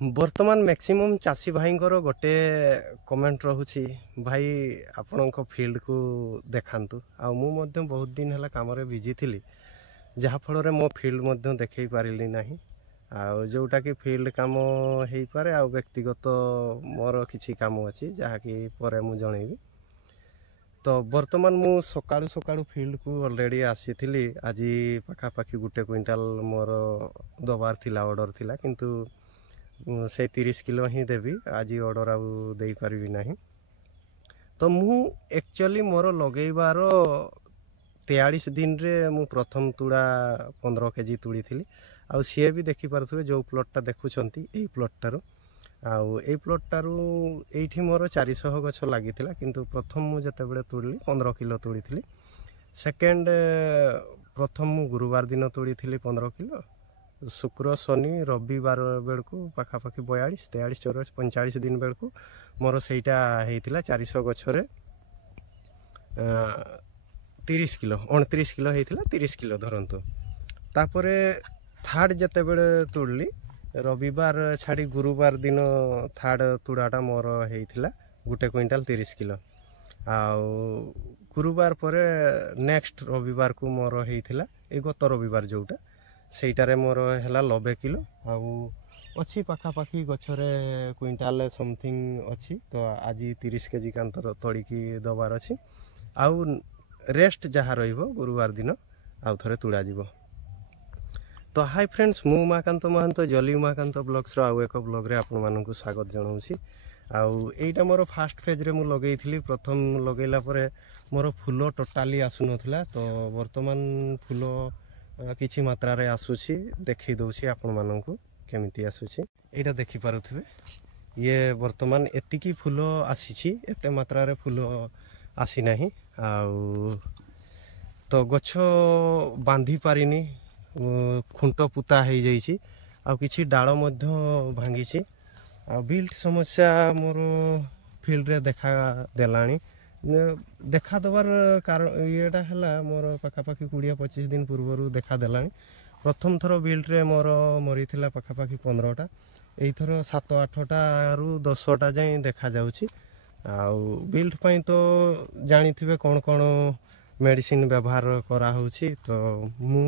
बर्तमान मैक्सिमम चाषी भाई गोटे कमेंट रोचे भाई आपण फील्ड को देखातु आउ बहुत दिन है कम बिजी थी जहाँफल मो फील्ड देखई पारि ना जोटा कि फील्ड कम हो पारे आ व्यक्तिगत मोर किसी कम अच्छी जहाँकि पर मु जनइबी। तो बर्तमान मु सकाळु सकाळु फील्ड को ऑलरेडी आसी आज पाखापाखि 1 क्विंटाल मोर दबार थिला ऑर्डर थिला किंतु से 30 किलो ही देवी आज ऑर्डर आउ दे पारिबी नाही। तो मु एक्चुअली मोर लगेबार 43 दिन रे मु प्रथम तुड़ा 15 केजी तुड़ी थी आउ सी भी देखि पारथुवे जो प्लॉटटा देखुछंती एई प्लॉटटारो आउ एई प्लॉटटारू एठी मोर 400 गछ लागिथिला किंतु प्रथम मु जते बेले तुड़ली 15 किलो तुड़ी थी। सेकंड प्रथम मु गुरुवार दिन तुड़ी थी 15 किलो शुक्र शनि रविवार बेलू पाखापाखि 42 43 44 45 दिन बेलू मोर सेटा हेइतिला 400 गछरे 30 किलो 29 किलो हेइतिला 30 किलो धरंतु। तापरे थर्ड जते बेले तुड़ली रविवार छाड़ी गुरुवार दिन थर्ड तुड़ाटा मोर हेइतिला 1 क्विंटाल 30 किलो आउ गुरुवार पर नेक्स्ट रविवार को मोर हेइतिला ए गत रविवार जोटा सेटारे मोर हैला 90 किलो आउ अच्छी पाखापाखि गछरे क्विंटाल समथिंग अच्छी। तो आज 30 केजी कांतर तोड़िकी दबार अच्छी आउ रेस्ट जहाँ रहिबो गुरुवार दिन आउ थरे तुड़ा जीवो। तो हाय फ्रेंड्स मु उमाकांत महांत जली उमाकांत ब्लॉग्स आउ एक ब्लॉग रे आपण मानकु स्वागत जनाउछि। आउ एटा मोर फास्ट फेज रे मु लगेइथिली प्रथम लगेला परे मोर फूल टोटाली आसु नथिला। तो वर्तमान फूल किछि मात्रा रे आसुछि देखि दउछि आपण मानकु केमिति आसुछि एटा देखि पारुथबे। ये वर्तमान एतिकी फूल आसीछि एते मात्रा रे फूल आसी नाही आउ तो गछ बांधी पारिनी खुंट पुता हो जाइछि आउ किछि डाळ मध्य भांगिछि आ बिल्ट समस्या मोर फील्ड रे देखा देलानी देखा दबार कारण येटा हला मोर पाखापाखि 20-25 दिन पूर्व देखा देलानी। प्रथम थर बिल्ट रे मोर मरीथिला पाखापाखि 15टा एई थर 7-8टा रु 10टा जाई देखा जाउछि आउ बिल्ट पई तो जानिथिबे कोन कोन मेडिसिन व्यवहार करा होछि। तो मु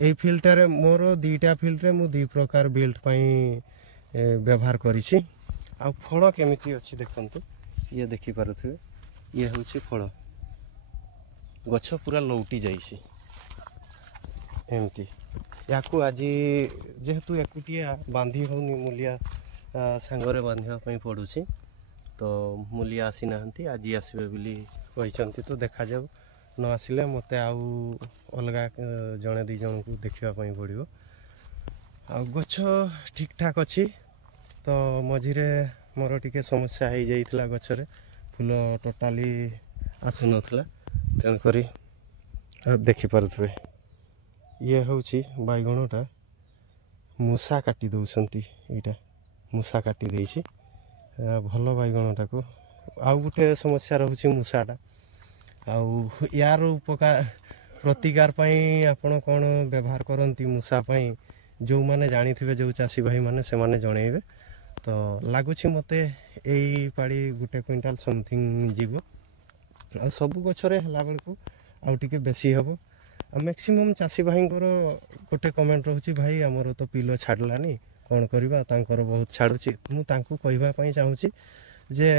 ए फील्ड रे मोर 2टा फील्ड रे मु 2 प्रकार बिल्ट पई व्यवहार करिछि आ फल केमिति अछि देखंतु ये देखि पारुथबे ये होछि फल गछ पूरा लौटी जाइछि एमती याकू आज जेहेतु एकुटिया बांधी होनी मूलिया सांगरे बांधिया पई पडुछि। तो मूलिया आसी नाहंती आज आसीबे बोली कहिसंती तो देखा जाऊ न आसिले मते आउ अलगा जणे दी जण को देखिबा पई पड़िबो आ गछ ठीक ठाक अछि। तो मझिरे मोर टिके समस्या हो जाइथिला गछरे फूल टोटाली आसु नथला तेन करी देखि पारुथबे ये होछि बाइगणटा मूसा काटी दउसंती एटा मूसा काटी देइछि भल बाइगणटा को आउ गुटे समस्या रहउछि मूसाटा आउ यार उपकार प्रतिकार पई आपण कोन व्यवहार करंती मूसा पई जो माने जानिथिबे जो चासी भाई माने से माने जणेइबे। तो लागुछि मते एई पाड़ी 1 क्विंटाल समथिंग जीवो आ सब गछरे हला बेलकु आउ टिके बेसी हबो। मैक्सिमम चासी भाई गोटे कमेंट रोची भाई आमर तो पिलो छाड़लानी कौन करवा तांकर बहुत छाड़ुची मु तांकु कहबा पई चाहूची जे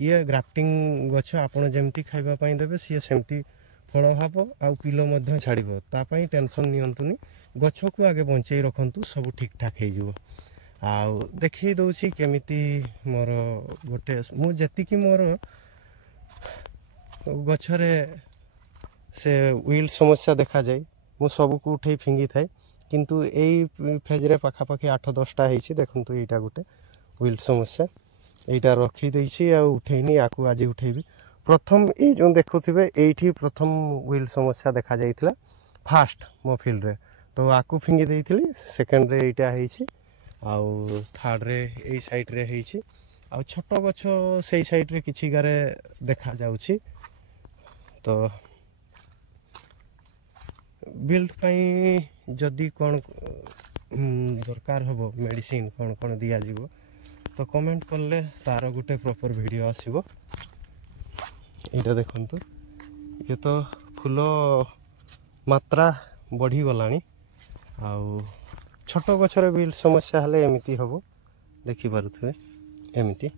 ये ग्राफ्टिंग गछ आपण जेमती खाइबा पई देबे सी सेमती फल हबो आ पिलो मध्य छाड़िबो ता पई टेंशन नियंतुनी गछ को आगे बंचई रखंतु सब ठीक ठाक हे जिवो। आउ देखि दउची केमिति मोर गोटे मु जति कि मोर गछरे से व्हील समस्या देखा जाए मु सब को उठे फिंगी थाए किंतु एई फेज रे पाखापाखि 8-10टा हेछि देखंतु एटा गोटे व्हील समस्या एटा रखी देछि आ उठेनी आकु आज उठेबी। प्रथम ए जो देखुथिबे एठी प्रथम व्हील समस्या देखा जाइथिला फास्ट मो फील्ड रे तो आकु फिंगी देइथिली सेकंड रे एटा हेछि आउ थर्ड रे एई साइड रे हेछि आ छोट गछ सेई साइड रे किछि गारे देखा जाउछि। तो बिल्ड पई जदि कोन ଦରକାର ହେବ ମେଡ଼ିସିନ୍ କ'ଣ କ'ଣ ଦିଆଯିବ ତ କମେଣ୍ଟ କଲେ ତା'ର ଗୋଟେ ପ୍ରପର୍ ଭିଡ଼ିଓ ଆସିବ। ଏଇଟା ଦେଖନ୍ତୁ, ଇଏ ତ ଫୁଲ ମାତ୍ରା ବଢ଼ିଗଲାଣି। ଆଉ ଛୋଟ ଗଛରେ ବି ସମସ୍ୟା ହେଲେ ଏମିତି ହେବ, ଦେଖିପାରୁଥିବେ ଏମିତି।